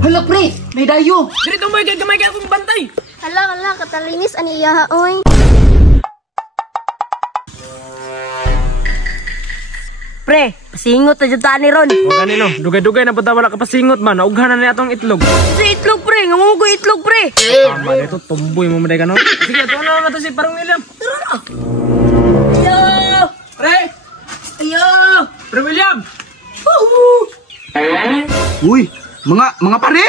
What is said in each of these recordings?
Hala pre, may dayo. Dito mo gamay kay akong bantay. Hala, katalinis ani iya oy. Pre, pasingot na dyan taan ni Ron. O ganino, dugay-dugay na punta wala ka pasingot man. Naughanan na atong itlog. Sa itlog pre, nga mo ko itlog pre. Tama dito, tumboy mo maday ka no. Sige, tuwa na naman si Parang William. Tara na. Ayo! Pre! Ayo! Pre William! Uy, mga pare.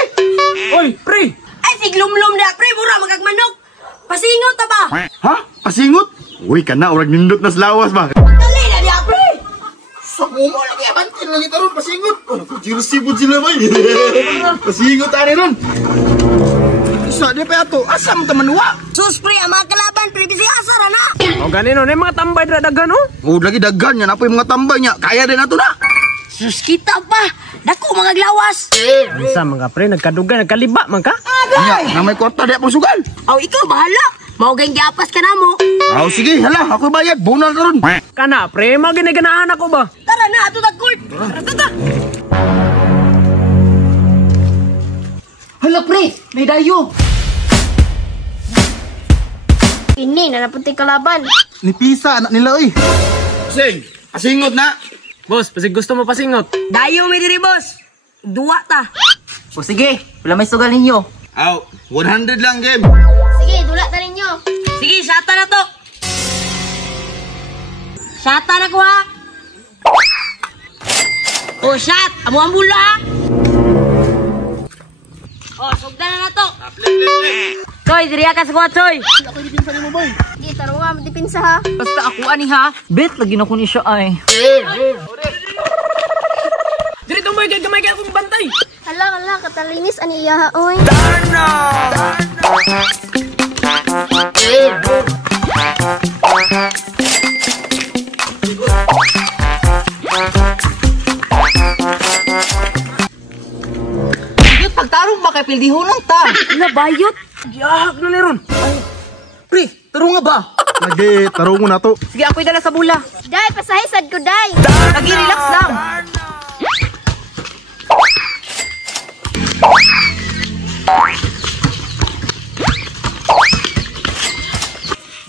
Oy, pre! Ay, siglumlum na pre, mura magagmanok. Pasingot na ba? Ha? Pasingot? Uy, kana urag nindot na sa lawas ba? Dali na niya pre. Sa kumo lagi abantin lagi taron pasingot. Oh, jersey pud sila bay. Pasingot ani ron. Isa di pa ato, asam teman wa. Sus pre, ang mga kalaban pre, bisi asara na. O ganino, na mga tambay na dagan no? Oh, lagi dagan nya apa yung mga tambay nya. Kaya din ato na. Sus kita pa, dako mga glawas. Isa mga pre, nagkadugay, nagkaliba man ka? Nya, na may kwarta di akong sugal. Aw, ikaw bahala. Mau geng giapas ka na mo. Aw sige, hala, ako bayad. Bunal karon. Kana pre, maginaganahan ako ba? Tara na, ato tag-court. Tara. Hala pre, may dayo. Ini na napunti kalaban. Ni Pisa anak nila oy. Sing, pasingot na. Boss, pasig gusto mo pasingot. Dayo may diri boss. Dua ta. O sige, wala may sugal ninyo. Aw, 100 lang game. Sige, dula ta ninyo. Sige, shata na to. Shata na ko ha. Oh, shot. Amu-ambulo ha. Oh, sugdan na to. Choy, diri ka sa kuha, Choy. Di taro nga dipinsa ha. Basta ako ani ha. Bet, lagi na ko ni siya ay. Dito mo gamay kay akong bantay. Hala, katalinis ani iya oy. Yut, pagtarong ba kay pildiho lang ta? Nabayot. Giyahak na ni Ron. Pre, taro nga ba? Lagi, tarungo na to. Sige, ako'y dala sa bula. Day, pasahisad ko day. Lagi, relax lang.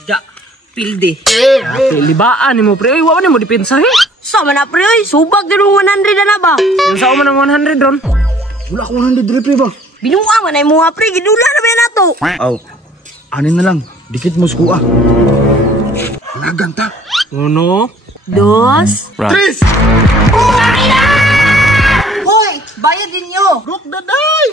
Da, pildi. Libaan ni mo pre, oy, wawan ni mo dipinsahe. Sama na pre, oy. Subag din mo 100 na ba? Yung sa man ng 100 Ron. Wala ko 100 pre ba? Binuang man ay mga pre, gidula na ba yan nato? Aw, anin na lang. Dikit mo skuha. Naganta. Uno. Dos. Tris! Hoy, bayad din nyo. Rock the die!